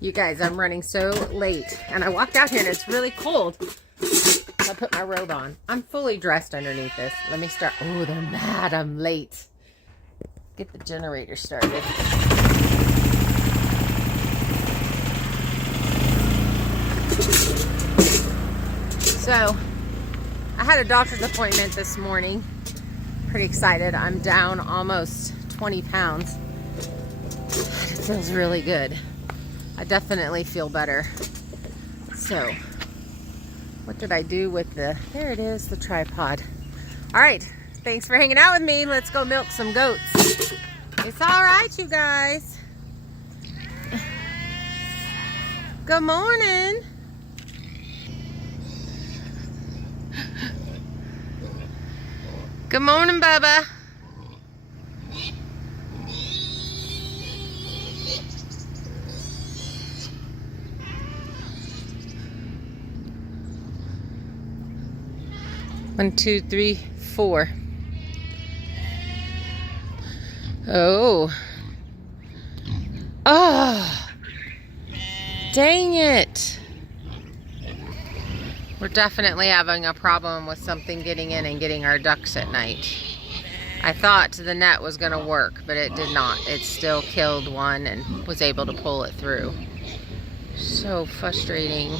You guys, I'm running so late. And I walked out here and it's really cold. I put my robe on. I'm fully dressed underneath this. Let me start. Oh, they're mad I'm late. Get the generator started. So, I had a doctor's appointment this morning. Pretty excited. I'm down almost 20 pounds. It feels really good. I definitely feel better. So, what did I do with the, there it is, the tripod. All right, thanks for hanging out with me. Let's go milk some goats. It's all right, you guys. Good morning. Good morning, Bubba. One, two, three, four. Oh. Oh. Dang it. We're definitely having a problem with something getting in and getting our ducks at night. I thought the net was going to work, but it did not. It still killed one and was able to pull it through. So frustrating.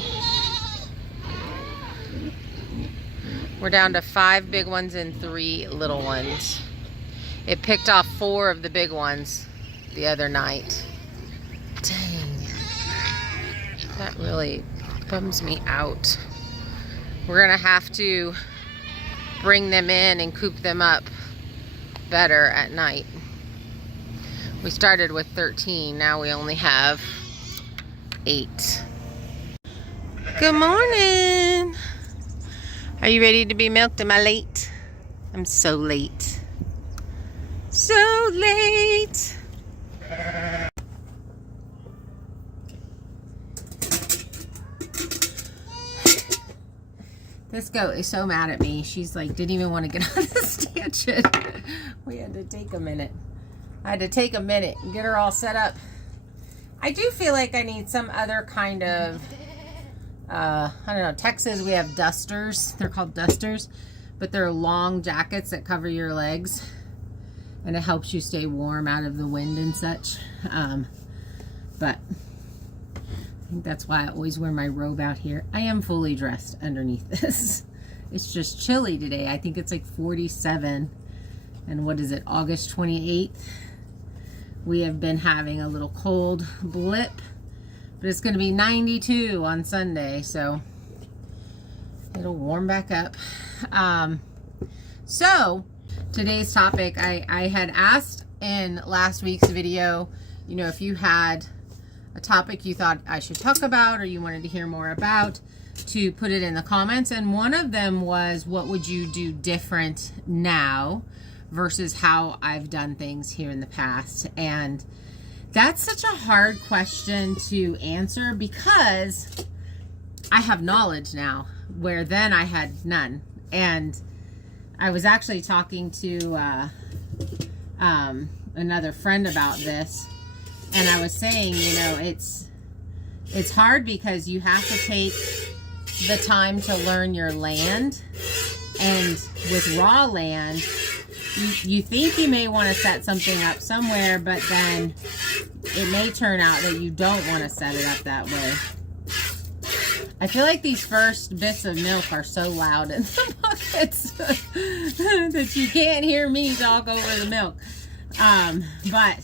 We're down to 5 big ones and 3 little ones. It picked off 4 of the big ones the other night. Dang. That really bums me out. We're gonna have to bring them in and coop them up better at night. We started with 13, now we only have 8. Good morning. Are you ready to be milked? Am I late? I'm so late. So late. This goat is so mad at me. She's like, didn't even want to get on the stanchion. We had to take a minute. I had to take a minute and get her all set up. I do feel like I need some other kind of, I don't know, Texas, we have dusters. They're called dusters, but they're long jackets that cover your legs. And it helps you stay warm out of the wind and such. But I think that's why I always wear my robe out here. I am fully dressed underneath this. It's just chilly today. I think it's like 47. And what is it, August 28th? We have been having a little cold blip. But it's going to be 92 on Sunday. So it'll warm back up. So today's topic, I had asked in last week's video, you know, if you had a topic you thought I should talk about or you wanted to hear more about, to put it in the comments. And one of them was, what would you do different now versus how I've done things here in the past? And that's such a hard question to answer because I have knowledge now where then I had none. And I was actually talking to another friend about this. And I was saying, you know, it's hard because you have to take the time to learn your land. And with raw land, you think you may want to set something up somewhere, but then it may turn out that you don't want to set it up that way. I feel like these first bits of milk are so loud in the buckets that you can't hear me talk over the milk. But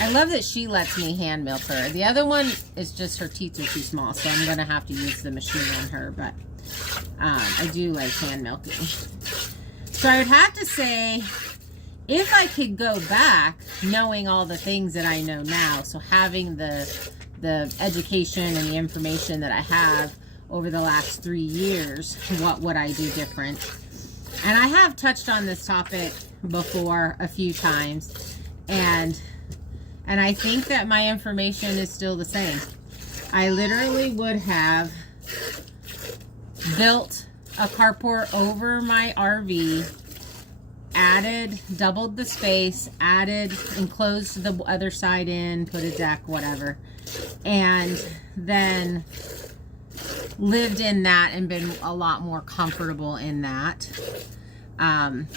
I love that she lets me hand milk her. The other one is just her teeth are too small, so I'm going to have to use the machine on her. But I do like hand milking. So I would have to say, if I could go back knowing all the things that I know now, so having the education and the information that I have over the last 3 years, what would I do different? And I have touched on this topic before a few times, and I think that my information is still the same. I literally would have built a carport over my RV doubled the space, enclosed the other side in, put a deck, whatever, and then lived in that and been a lot more comfortable in that. I'm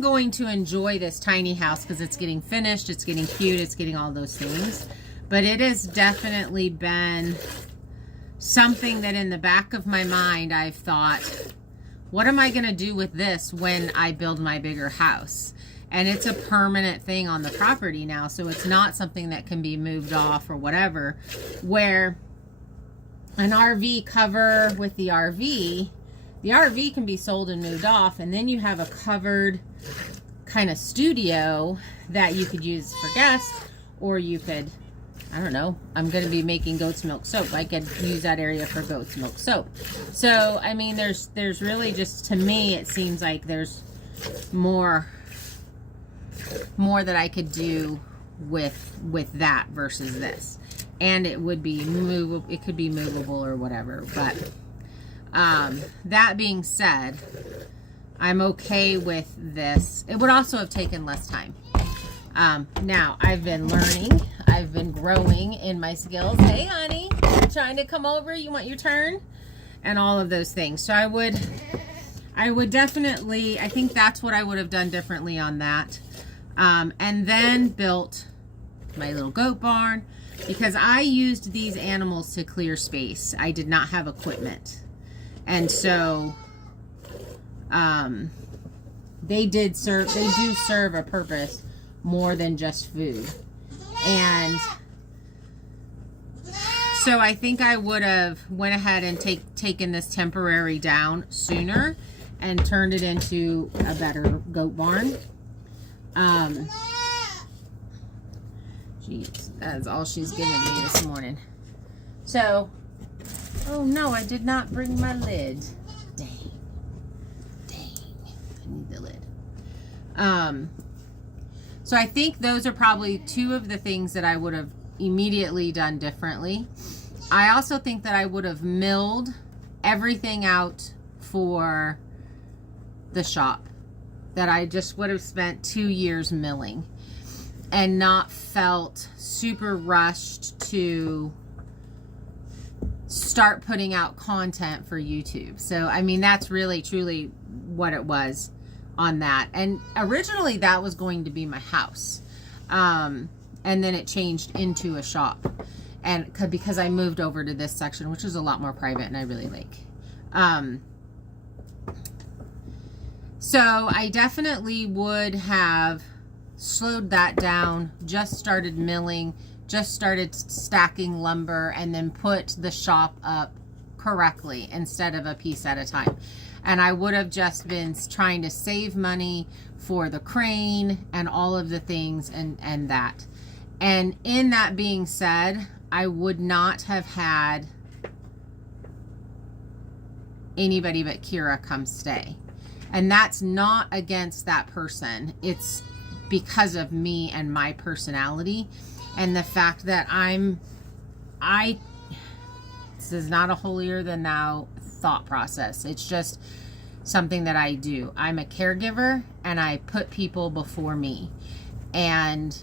going to enjoy this tiny house because it's getting finished, it's getting cute, it's getting all those things. But it has definitely been something that in the back of my mind I've thought, what am I going to do with this when I build my bigger house? And it's a permanent thing on the property now, so it's not something that can be moved off or whatever. Where an RV cover with the RV can be sold and moved off, and then you have a covered kind of studio that you could use for guests, or you could, I don't know, I'm going to be making goat's milk soap. I could use that area for goat's milk soap. So, I mean, there's really just, to me, it seems like there's more that I could do with that versus this. And it would be movable, it could be movable or whatever, but that being said, I'm okay with this. It would also have taken less time. Now, I've been learning. I've been growing in my skills. Hey, honey, you trying to come over? You want your turn? And all of those things. So I would definitely, I think that's what I would have done differently on that. And then built my little goat barn, because I used these animals to clear space. I did not have equipment. And so they do serve a purpose more than just food. And so I think I would have went ahead and taken this temporary down sooner and turned it into a better goat barn. Jeez, that's all she's given me this morning. So, oh no, I did not bring my lid. Dang, I need the lid. So I think those are probably two of the things that I would have immediately done differently. I also think that I would have milled everything out for the shop, that I just would have spent 2 years milling and not felt super rushed to start putting out content for YouTube. So, I mean, that's really, truly what it was on that. And originally that was going to be my house. And then it changed into a shop. And because I moved over to this section, which is a lot more private and I really like. So I definitely would have slowed that down, just started milling, just started stacking lumber, and then put the shop up correctly instead of a piece at a time. And I would have just been trying to save money for the crane and all of the things and that. And in that being said, I would not have had anybody but Kira come stay. And that's not against that person. It's because of me and my personality and the fact that this is not a holier than thou thought process. It's just something that I do. I'm a caregiver and I put people before me. And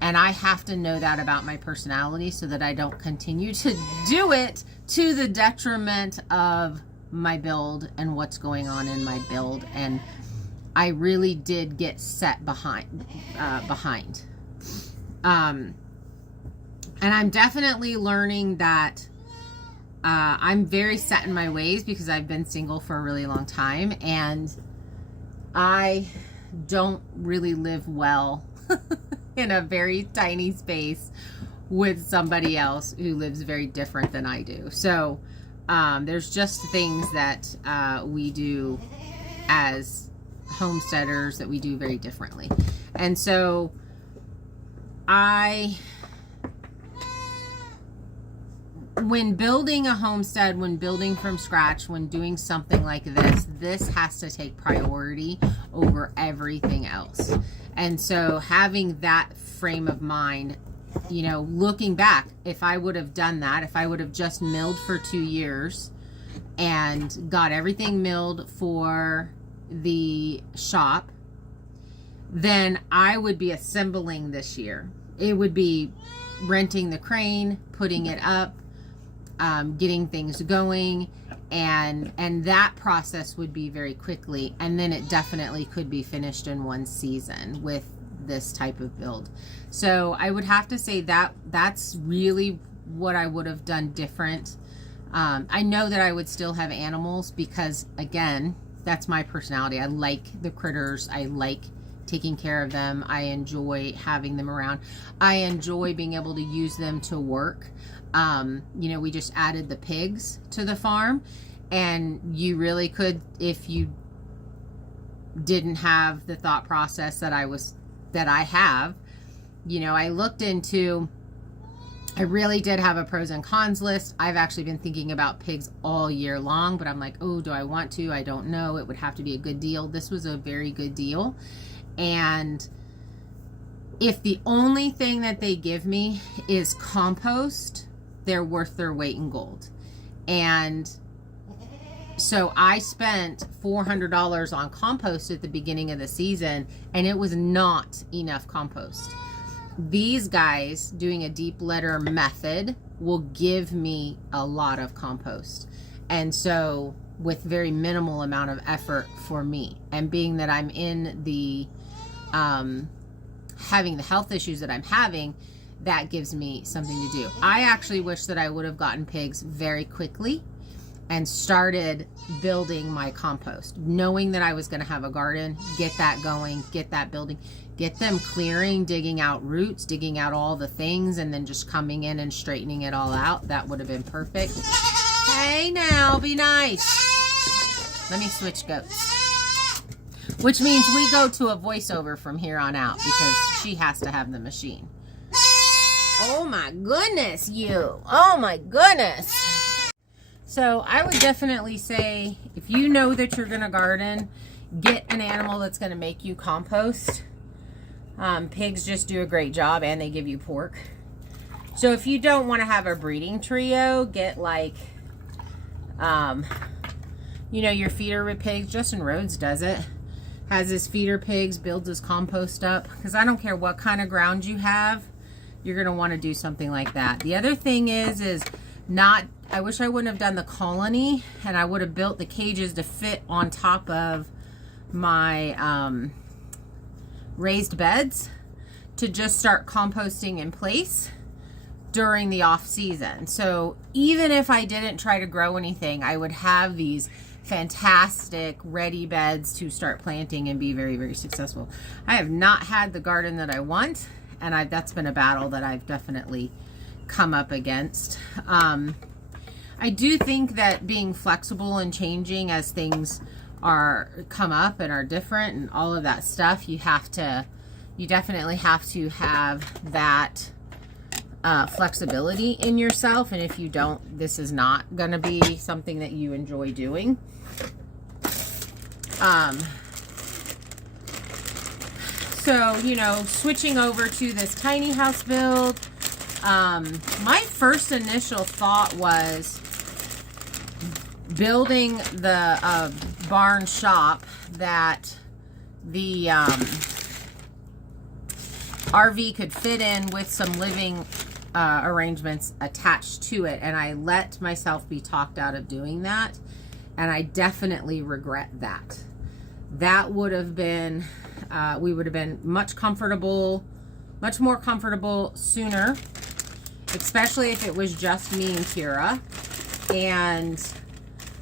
I have to know that about my personality so that I don't continue to do it to the detriment of my build and what's going on in my build. And I really did get set behind. And I'm definitely learning that I'm very set in my ways because I've been single for a really long time, and I don't really live well in a very tiny space with somebody else who lives very different than I do. So there's just things that we do as homesteaders that we do very differently. And so when building a homestead, when building from scratch, when doing something like this has to take priority over everything else. And so having that frame of mind, you know, looking back, if I would have done that, if I would have just milled for 2 years and got everything milled for the shop, then I would be assembling this year. It would be renting the crane, putting it up, getting things going, and that process would be very quickly, and then it definitely could be finished in one season with this type of build. So I would have to say that that's really what I would have done different. I know that I would still have animals because, again, that's my personality. I like the critters. I like taking care of them. I enjoy having them around. I enjoy being able to use them to work. You know, we just added the pigs to the farm, and you really could, if you didn't have the thought process that I have, you know, I looked into, I really did have a pros and cons list. I've actually been thinking about pigs all year long, but I'm like, oh, do I want to? I don't know. It would have to be a good deal. This was a very good deal. And if the only thing that they give me is compost, they're worth their weight in gold. And so I spent $400 on compost at the beginning of the season, and it was not enough compost. These guys doing a deep litter method will give me a lot of compost. And so with very minimal amount of effort for me, and being that I'm in the having the health issues that I'm having, that gives me something to do. I actually wish that I would have gotten pigs very quickly and started building my compost, knowing that I was going to have a garden, get that going, get that building, get them clearing, digging out roots, digging out all the things, and then just coming in and straightening it all out. That would have been perfect. Hey now, be nice. Let me switch goats. Which means we go to a voiceover from here on out because she has to have the machine. Oh my goodness, you. Oh my goodness. So I would definitely say, if you know that you're going to garden, get an animal that's going to make you compost. Pigs just do a great job, and they give you pork. So if you don't want to have a breeding trio, get like, you know, your feeder with pigs. Justin Rhodes does it. Has his feeder pigs, builds his compost up. Because I don't care what kind of ground you have, you're going to want to do something like that. The other thing is not, I wish I wouldn't have done the colony, and I would have built the cages to fit on top of my raised beds to just start composting in place during the off season. So even if I didn't try to grow anything, I would have these fantastic ready beds to start planting and be very, very successful. I have not had the garden that I want, and that's been a battle that I've definitely come up against. I do think that being flexible and changing as things come up and are different and all of that stuff, you definitely have to have that flexibility in yourself. And if you don't, this is not going to be something that you enjoy doing. So, you know, switching over to this tiny house build, my first initial thought was building the barn shop that the RV could fit in with some living arrangements attached to it, and I let myself be talked out of doing that, and I definitely regret that. That would have been, we would have been much more comfortable sooner, especially if it was just me and Kira. And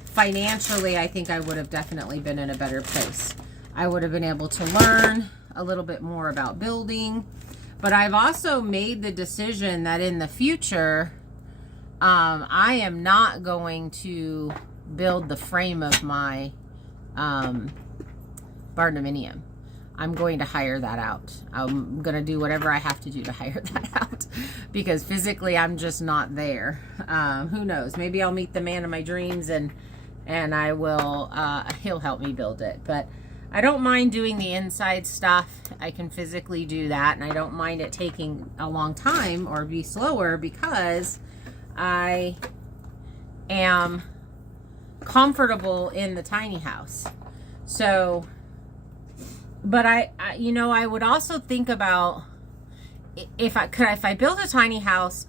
financially, I think I would have definitely been in a better place. I would have been able to learn a little bit more about building. But I've also made the decision that in the future, I am not going to build the frame of my barndominium. I'm going to hire that out. I'm going to do whatever I have to do to hire that out because physically I'm just not there. Who knows? Maybe I'll meet the man of my dreams and I will, he'll help me build it. But I don't mind doing the inside stuff. I can physically do that, and I don't mind it taking a long time or be slower because I am comfortable in the tiny house. So, but I you know, I would also think about if I build a tiny house,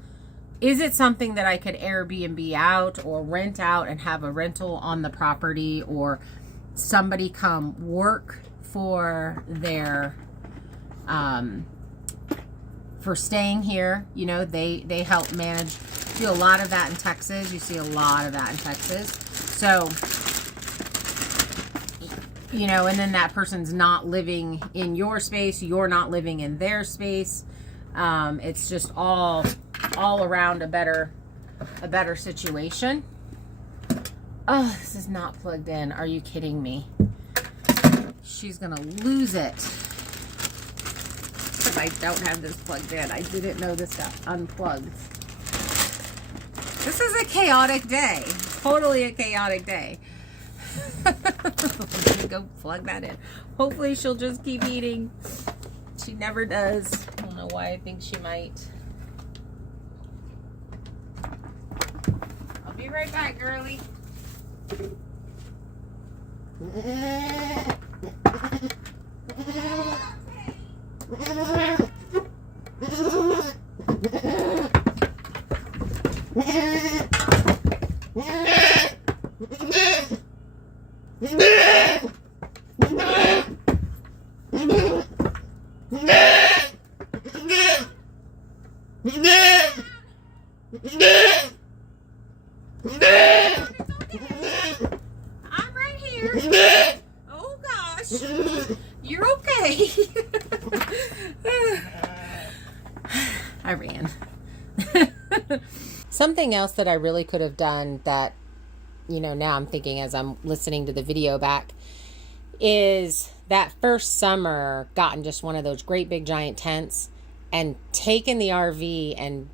is it something that I could Airbnb out or rent out and have a rental on the property, or somebody come work for their for staying here? You know, they help manage. Do a lot of that in Texas. You see a lot of that in Texas. So, you know, and then that person's not living in your space, you're not living in their space. It's just all around a better situation. Oh, this is not plugged in. Are you kidding me? She's gonna lose it because I don't have this plugged in. I didn't know this got unplugged. This is a chaotic day. Totally a chaotic day. I'm gonna go plug that in. Hopefully she'll just keep eating. She never does. I don't know why I think she might. I'll be right back, girlie. I'm right here. Oh gosh. You're okay. I ran. Something else that I really could have done that, you know, now I'm thinking as I'm listening to the video back, is that first summer gotten just one of those great big giant tents and taken the RV and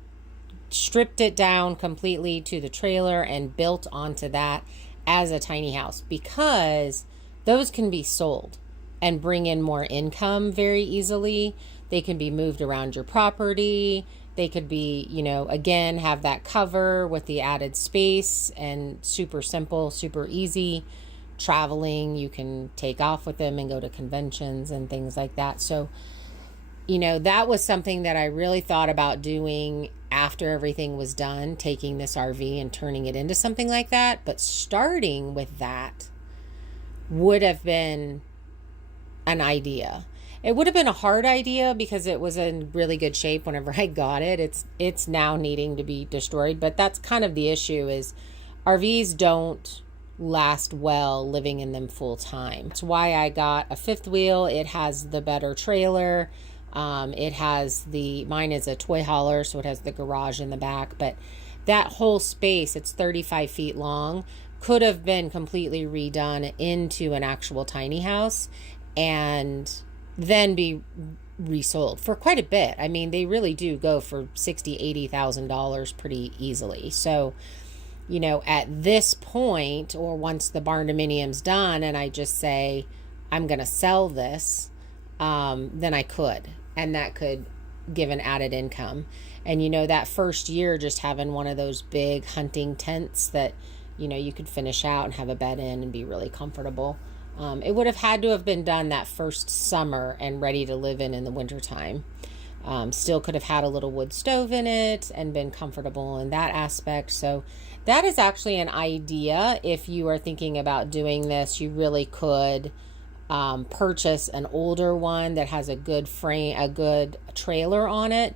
stripped it down completely to the trailer and built onto that as a tiny house, because those can be sold and bring in more income very easily. They can be moved around your property. They could be, you know, again, have that cover with the added space, and super simple, super easy. Traveling, you can take off with them and go to conventions and things like that. So, you know, that was something that I really thought about doing after everything was done, taking this RV and turning it into something like that. But starting with that would have been an idea. It would have been a hard idea because it was in really good shape whenever I got it. It's now needing to be destroyed, but that's kind of the issue, is RVs don't last well living in them full time. That's why I got a fifth wheel. It has the better trailer. It has mine is a toy hauler, so it has the garage in the back, but that whole space, it's 35 feet long, could have been completely redone into an actual tiny house and then be resold for quite a bit. I mean, they really do go for $60,000-$80,000 pretty easily. So, you know, at this point, or once the barn dominium's done and I just say, I'm going to sell this, then I could. And that could give an added income. And, you know, that first year, just having one of those big hunting tents that, you know, you could finish out and have a bed in and be really comfortable. It would have had to have been done that first summer and ready to live in the wintertime. Still could have had a little wood stove in it and been comfortable in that aspect. So that is actually an idea. If you are thinking about doing this, you really could purchase an older one that has a good frame, a good trailer on it,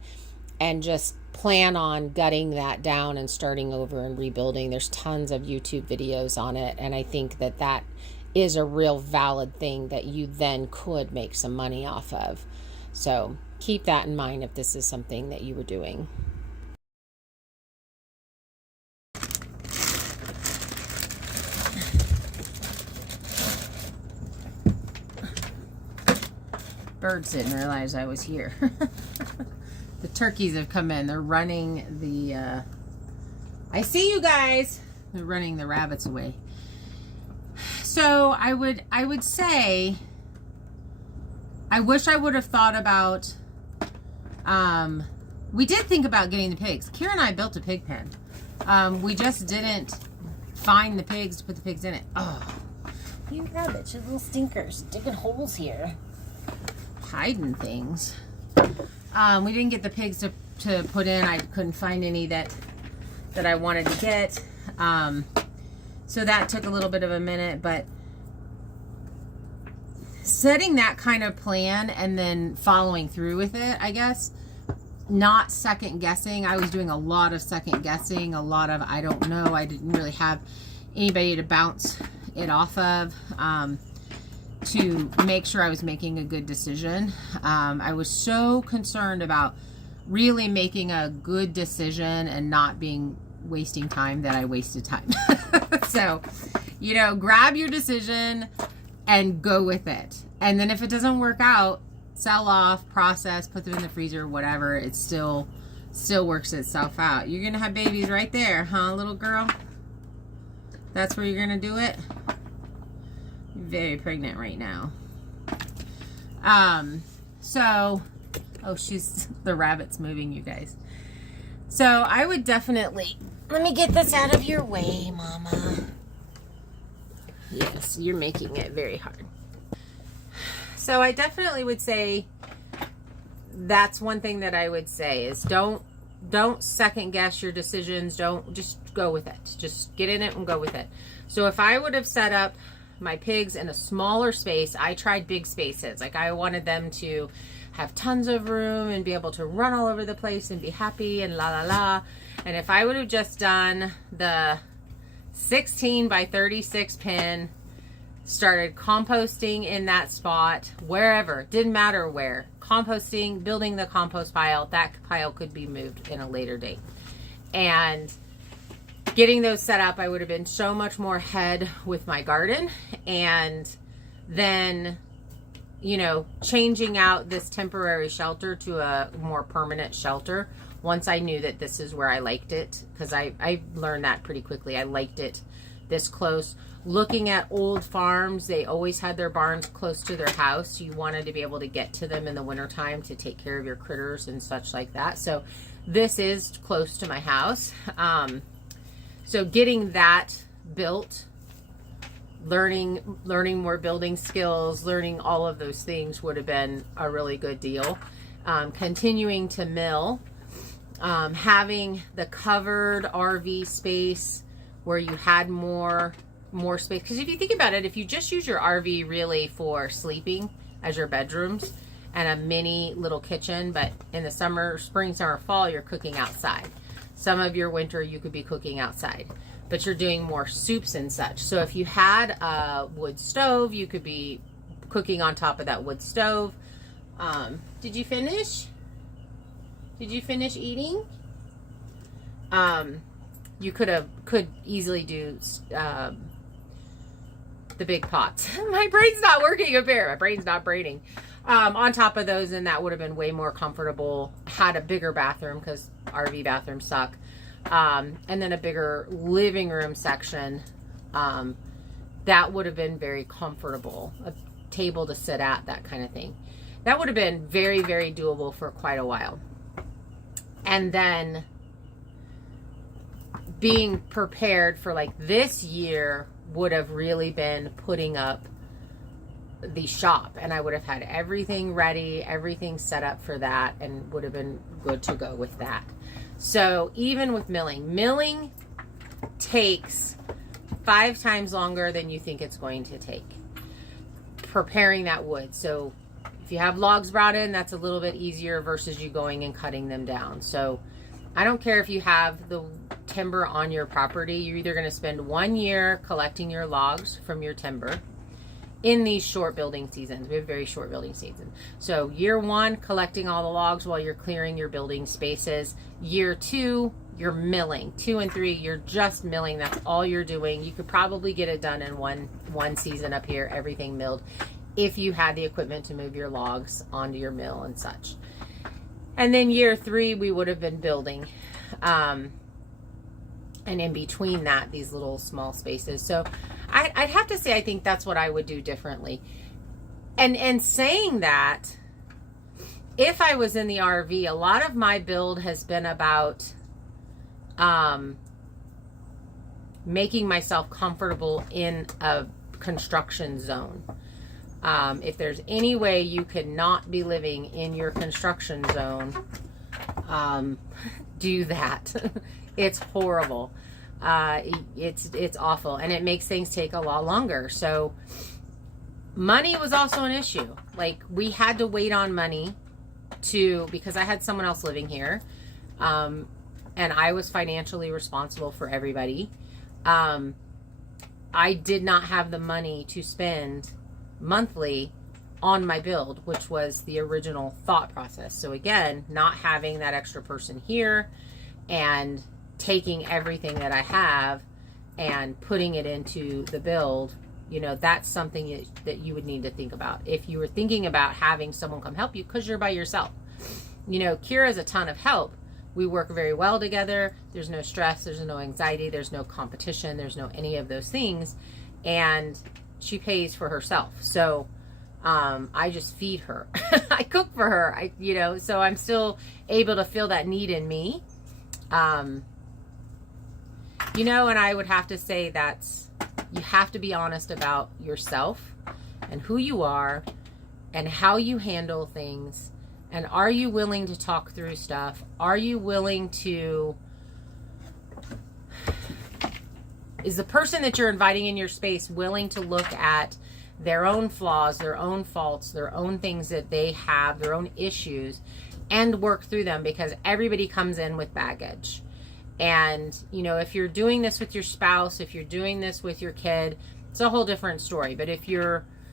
and just plan on gutting that down and starting over and rebuilding. There's tons of YouTube videos on it, and I think that that is a real valid thing that you then could make some money off of. So keep that in mind if this is something that you were doing. Birds didn't realize I was here. The turkeys have come in. They're running the, I see you guys. They're running the rabbits away. So I would say, I wish I would have thought about, we did think about getting the pigs. Kira and I built a pig pen. We just didn't find the pigs to put the pigs in it. Oh, You rabbits, you little stinkers, digging holes here. Hiding things. We didn't get the pigs to put in. I couldn't find any that I wanted to get. So that took a little bit of a minute, but setting that kind of plan and then following through with it, I guess, not second guessing. I was doing a lot of second guessing, a lot of I don't know. I didn't really have anybody to bounce it off of to make sure I was making a good decision. I was so concerned about really making a good decision and not wasting time that I wasted time. So, you know, grab your decision and go with it. And then if it doesn't work out, sell off, process, put them in the freezer, whatever. It still works itself out. You're gonna have babies right there, huh, little girl? That's where you're gonna do it? You're very pregnant right now. So, oh, the rabbit's moving, you guys. So I would definitely, let me get this out of your way, Mama. Yes, you're making it very hard. So I definitely would say that's one thing that I would say is don't second guess your decisions. Just go with it. Just get in it and go with it. So if I would have set up my pigs in a smaller space, I tried big spaces. Like I wanted them to have tons of room and be able to run all over the place and be happy and la la la. And if I would have just done the 16 by 36 pin, started composting in that spot, wherever, didn't matter where, composting, building the compost pile, that pile could be moved in a later date. And getting those set up, I would have been so much more ahead with my garden. And then, you know, changing out this temporary shelter to a more permanent shelter once I knew that this is where I liked it, because I learned that pretty quickly. I liked it this close. Looking at old farms, they always had their barns close to their house. You wanted to be able to get to them in the wintertime to take care of your critters and such like that. So this is close to my house. So getting that built, learning more building skills, learning all of those things would have been a really good deal. Continuing to mill, having the covered RV space where you had more space. Because if you think about it, if you just use your RV really for sleeping as your bedrooms and a mini little kitchen, but in the summer, spring, summer, fall, you're cooking outside. Some of your winter, you could be cooking outside, but you're doing more soups and such. So if you had a wood stove, you could be cooking on top of that wood stove. Did you finish? Did you finish eating? You could easily do the big pots. My brain's not working up here. My brain's not braining. On top of those, and that would have been way more comfortable. Had a bigger bathroom because RV bathrooms suck. And then a bigger living room section. That would have been very comfortable. A table to sit at, that kind of thing. That would have been very, very doable for quite a while. And then being prepared for like this year would have really been putting up the shop, and I would have had everything ready, everything set up for that, and would have been good to go with that. So even with milling takes 5 times longer than you think it's going to take. Preparing that wood. So if you have logs brought in, that's a little bit easier versus you going and cutting them down. So I don't care if you have the timber on your property, you're either going to spend 1 year collecting your logs from your timber in these short building seasons. We have very short building season. So year 1, collecting all the logs while you're clearing your building spaces. Year 2, you're milling. 2 and 3, you're just milling. That's all you're doing. You could probably get it done in one season up here, everything milled, if you had the equipment to move your logs onto your mill and such. And then year 3, we would have been building. And in between that, these little small spaces. So I'd have to say, I think that's what I would do differently. And saying that, if I was in the RV, a lot of my build has been about making myself comfortable in a construction zone. If there's any way you could not be living in your construction zone, do that. It's horrible. It's awful, and it makes things take a lot longer. So money was also an issue. Like, we had to wait on money because I had someone else living here, and I was financially responsible for everybody. I did not have the money to spend monthly on my build, which was the original thought process. So again, not having that extra person here and taking everything that I have and putting it into the build, you know, that's something that you would need to think about. If you were thinking about having someone come help you because you're by yourself. You know, Kira's a ton of help. We work very well together. There's no stress. There's no anxiety. There's no competition. There's no any of those things. And she pays for herself. So I just feed her. I cook for her. So I'm still able to feel that need in me. And I would have to say you have to be honest about yourself and who you are and how you handle things. And are you willing to talk through stuff? Are you willing to... Is the person that you're inviting in your space willing to look at their own flaws, their own faults, their own things that they have, their own issues, and work through them? Because everybody comes in with baggage. And, if you're doing this with your spouse, if you're doing this with your kid, it's a whole different story. But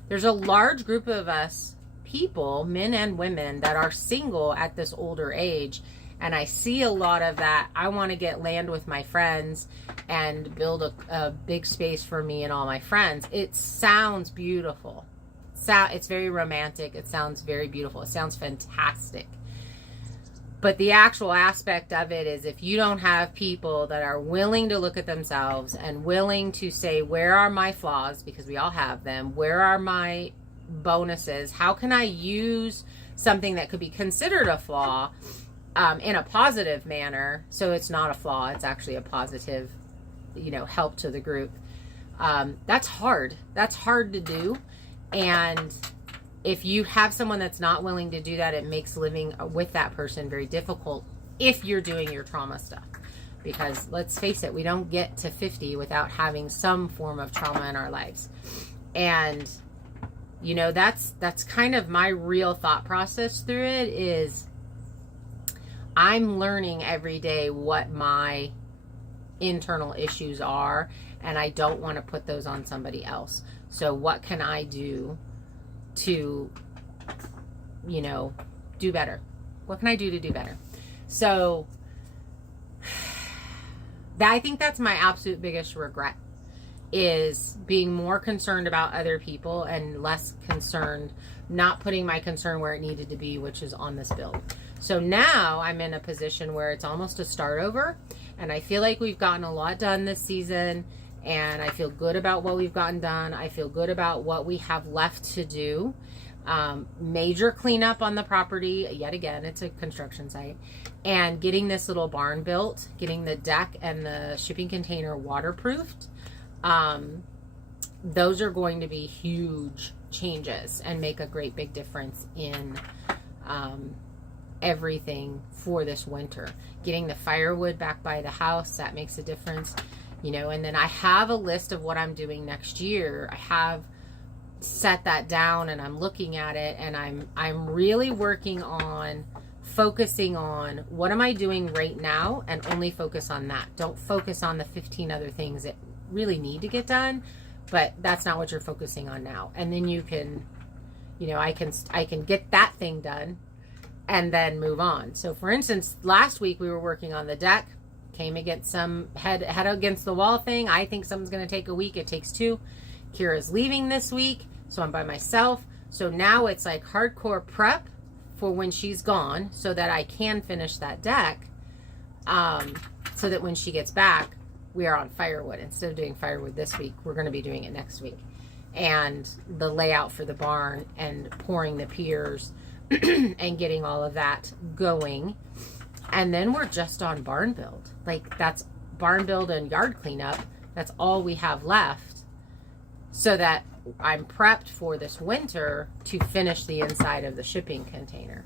there's a large group of us people, men and women, that are single at this older age. And I see a lot of that. I want to get land with my friends and build a big space for me and all my friends. It sounds beautiful. It's very romantic. It sounds very beautiful. It sounds fantastic. But the actual aspect of it is, if you don't have people that are willing to look at themselves and willing to say, where are my flaws? Because we all have them. Where are my bonuses? How can I use something that could be considered a flaw in a positive manner, so it's not a flaw, it's actually a positive help to the group? That's hard to do. And if you have someone that's not willing to do that, it makes living with that person very difficult if you're doing your trauma stuff. Because let's face it, we don't get to 50 without having some form of trauma in our lives. And that's kind of my real thought process through it. Is I'm learning every day what my internal issues are, and I don't want to put those on somebody else. So what can I do to, do better? What can I do to do better? So I think that's my absolute biggest regret, is being more concerned about other people and less concerned, not putting my concern where it needed to be, which is on this build. So now I'm in a position where it's almost a start over, and I feel like we've gotten a lot done this season, and I feel good about what we've gotten done. I feel good about what we have left to do. Major cleanup on the property. Yet again, it's a construction site. And getting this little barn built, getting the deck and the shipping container waterproofed. Those are going to be huge changes and make a great big difference in everything for this winter. Getting the firewood back by the house, that makes a difference. And then I have a list of what I'm doing next year. I have set that down, and I'm looking at it, and I'm really working on focusing on what am I doing right now, and only focus on that. Don't focus on the 15 other things that really need to get done, but that's not what you're focusing on now. And then you can, I can get that thing done and then move on. So for instance, last week we were working on the deck, came against some head against the wall thing. I think something's going to take a week. It takes 2. Kira's leaving this week, so I'm by myself. So now it's like hardcore prep for when she's gone, so that I can finish that deck, so that when she gets back, we are on firewood. Instead of doing firewood this week, we're going to be doing it next week. And the layout for the barn and pouring the piers and getting all of that going. And then we're just on barn build. Like, that's barn build and yard cleanup. That's all we have left. so that I'm prepped for this winter to finish the inside of the shipping container.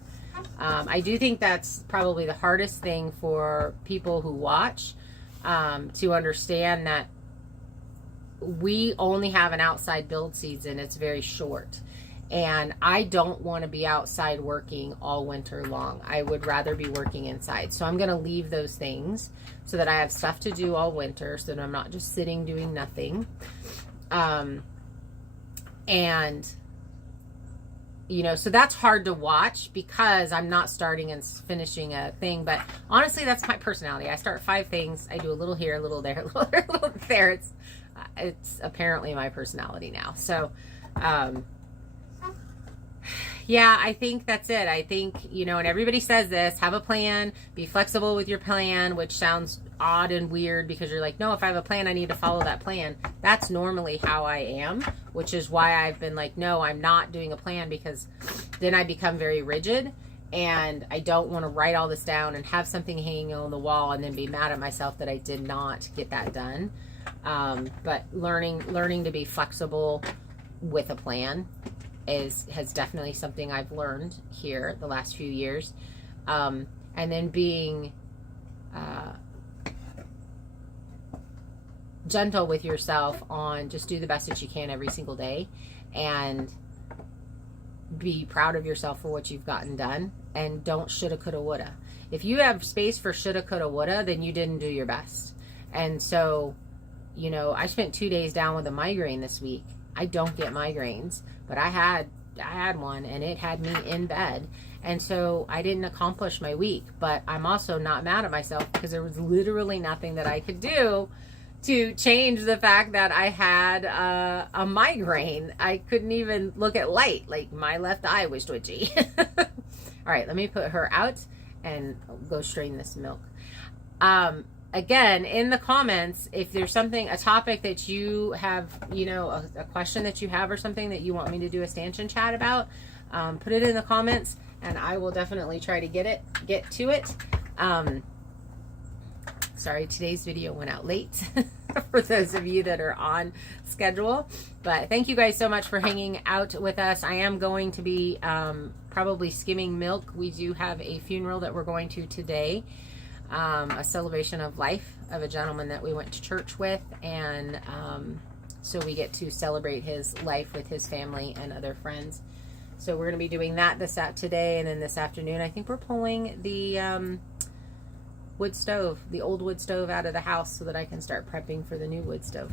I do think that's probably the hardest thing for people who watch, to understand that we only have an outside build season. It's very short. And I don't want to be outside working all winter long. I would rather be working inside. So I'm going to leave those things so that I have stuff to do all winter, so that I'm not just sitting doing nothing. And, you know, so that's hard to watch because I'm not starting and finishing a thing. But honestly, that's my personality. I start 5 things. I do a little here, a little there, a little there, a little there. It's apparently my personality now. So, yeah, I think that's it. I think, you know, and everybody says this, have a plan, be flexible with your plan, which sounds odd and weird because you're like, no, if I have a plan, I need to follow that plan. That's normally how I am, which is why I've been like, no, I'm not doing a plan, because then I become very rigid and I don't want to write all this down and have something hanging on the wall and then be mad at myself that I did not get that done. But learning to be flexible with a plan has definitely something I've learned here the last few years. And then being gentle with yourself on just do the best that you can every single day, and be proud of yourself for what you've gotten done, and don't shoulda, coulda, woulda. If you have space for shoulda, coulda, woulda, then you didn't do your best. And so, you know, I spent 2 days down with a migraine this week. I don't get migraines, but I had one, and it had me in bed. And so I didn't accomplish my week, but I'm also not mad at myself because there was literally nothing that I could do to change the fact that I had a migraine. I couldn't even look at light. Like, my left eye was twitchy. All right, let me put her out and go strain this milk. Again, in the comments, if there's something, a topic that you have, you know, a question that you have or something that you want me to do a stanchion chat about, put it in the comments and I will definitely try to get to it. Sorry, today's video went out late for those of you that are on schedule. But thank you guys so much for hanging out with us. I am going to be probably skimming milk. We do have a funeral that we're going to today. A celebration of life of a gentleman that we went to church with, and so we get to celebrate his life with his family and other friends. So we're going to be doing that today, and then this afternoon I think we're pulling the wood stove, the old wood stove, out of the house so that I can start prepping for the new wood stove.